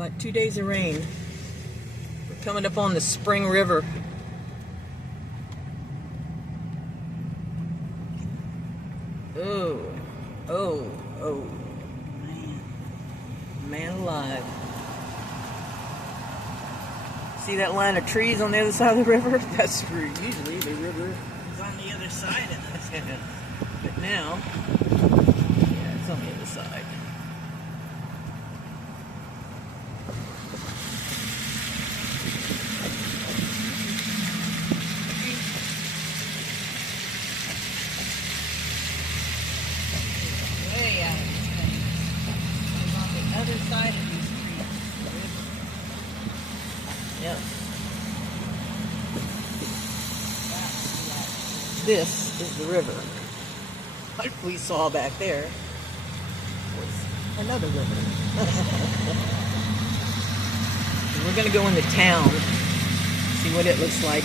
About 2 days of rain. We're coming up on the Spring River. Oh, oh, oh. Man alive. See that line of trees on the other side of the river? That's where usually the river is on the other side of this. But now, yeah, it's on the other side. Way out of these things. It's on the other side of these trees. Yeah. This is the river. What we saw back there was another river. We're going to go into town, see what it looks like.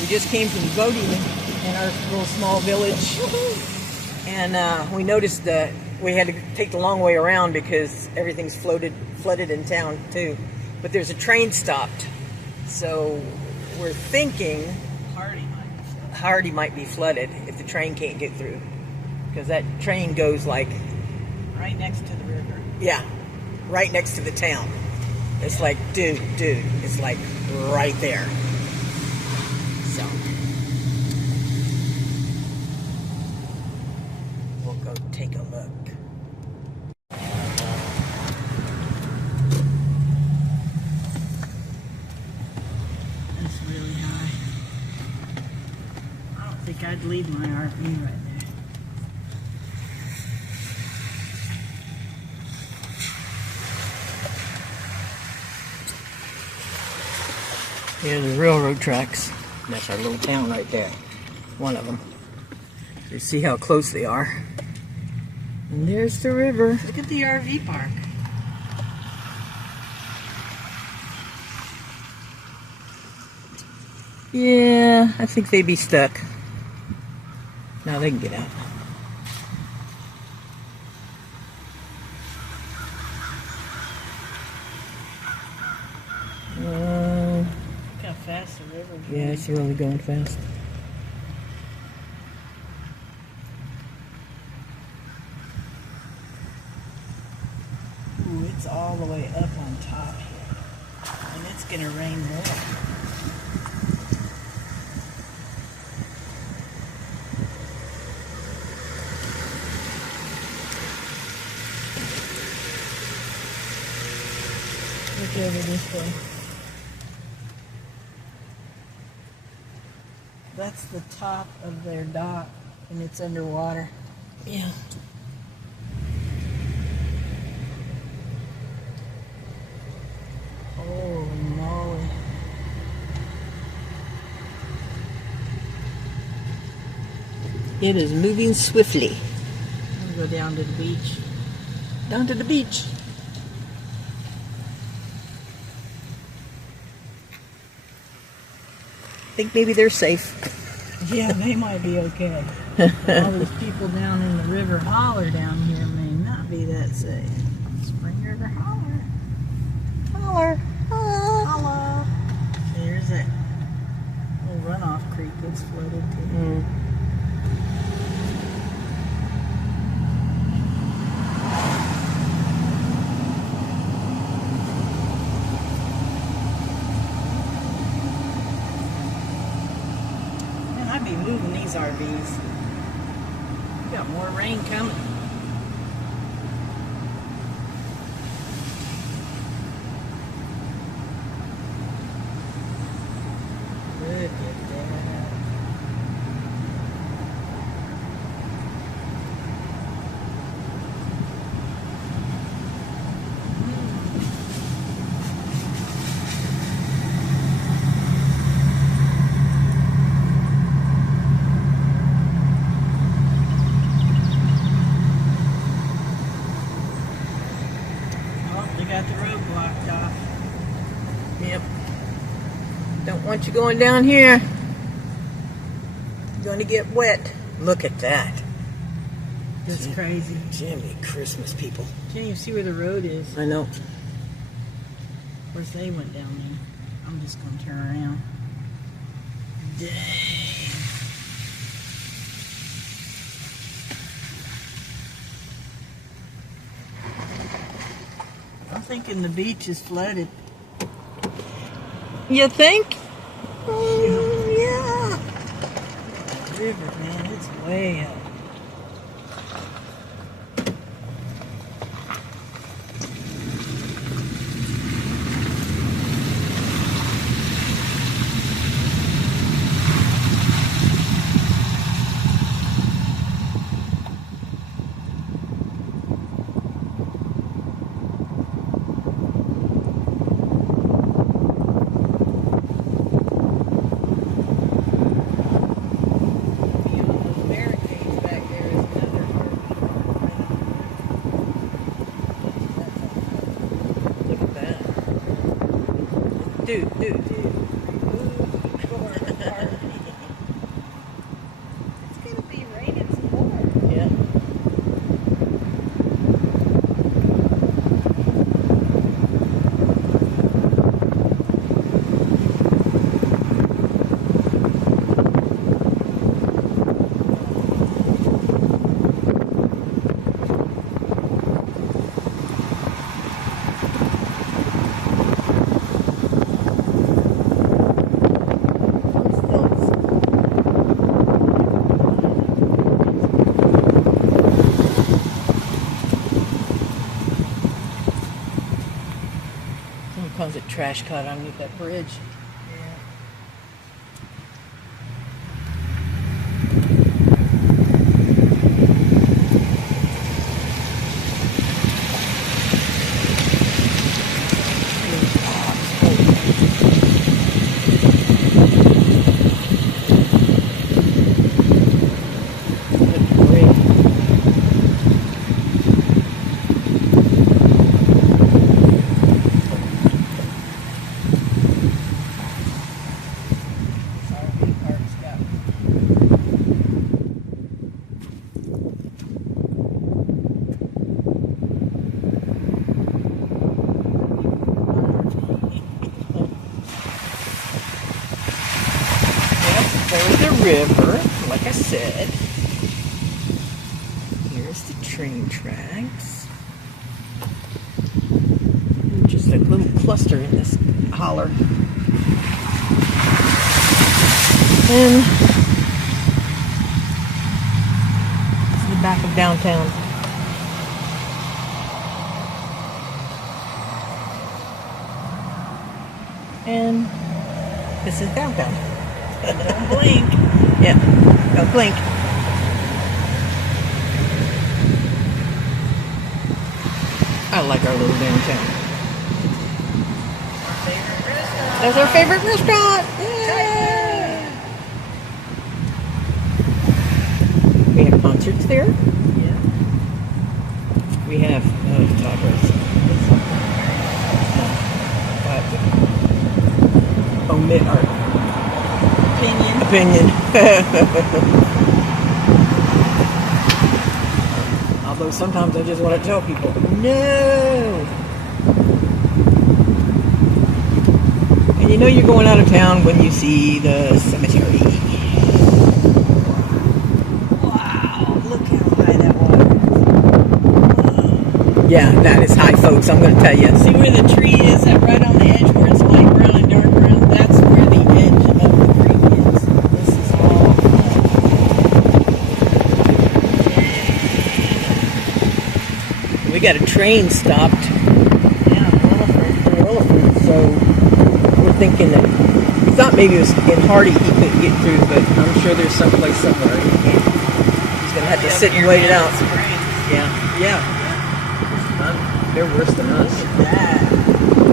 We just came from voting in our little small village, and we noticed that we had to take the long way around because everything's flooded in town too. But there's a train stopped, so we're thinking Hardy might be flooded if the train can't get through, because that train goes like right next to the river. Yeah, right next to the town. It's like, dude, it's like right there. So we'll go take a look. That's really high. I don't think I'd leave my RV right there. Here are the railroad tracks. That's our little town right there. One of them. So you see how close they are. And there's the river. Look at the RV park. Yeah, I think they'd be stuck. Now they can get out. Look how fast the river's going. Yeah, it's really going fast. Ooh, it's all the way up on top here. And it's going to rain more. Look over this way. That's the top of their dock, and it's underwater. Yeah. Holy moly. It is moving swiftly. I'm going to go down to the beach. Down to the beach. I think maybe they're safe. Yeah, they might be okay. All these people down in the river holler down here may not be that safe. Spring River holler. Holler. Holler. Holler. There's that little runoff creek that's flooded too. I'd be moving these RVs. We got more rain coming. Look at that. Got the road blocked off. Yep. Don't want you going down here. You're going to get wet. Look at that. That's crazy. Jimmy Christmas, people. Can't even see where the road is. I know. Of course, they went down there. I'm just going to turn around. Dang. I'm thinking the beach is flooded. You think? Yeah. River, man, it's way up. Dude. It's gonna be raining some more. Yeah. Someone calls it trash cut underneath that bridge. There's the river, like I said. Here's the train tracks. Just a little cluster in this holler. And this is the back of downtown. And this is downtown. Don't blink. Yeah, don't blink. I like our little downtown. That's our favorite restaurant. Yeah. We have concerts there. Yeah. We have tacos. Omit our opinion. Although sometimes I just want to tell people, no. And you know you're going out of town when you see the cemetery. Wow, look how high that water is. Yeah, that is high, folks. I'm going to tell you. See where the tree is at right on the edge where it's light brown and dark brown? That's where the edge of the creek is. This is all We got a train stopped yeah, in Williford, so we're thinking that we thought maybe it was in Hardy he couldn't get through, but I'm sure there's someplace somewhere. He's going to have to sit and wait it out. Springs. Yeah. They're worse than us. Look at that.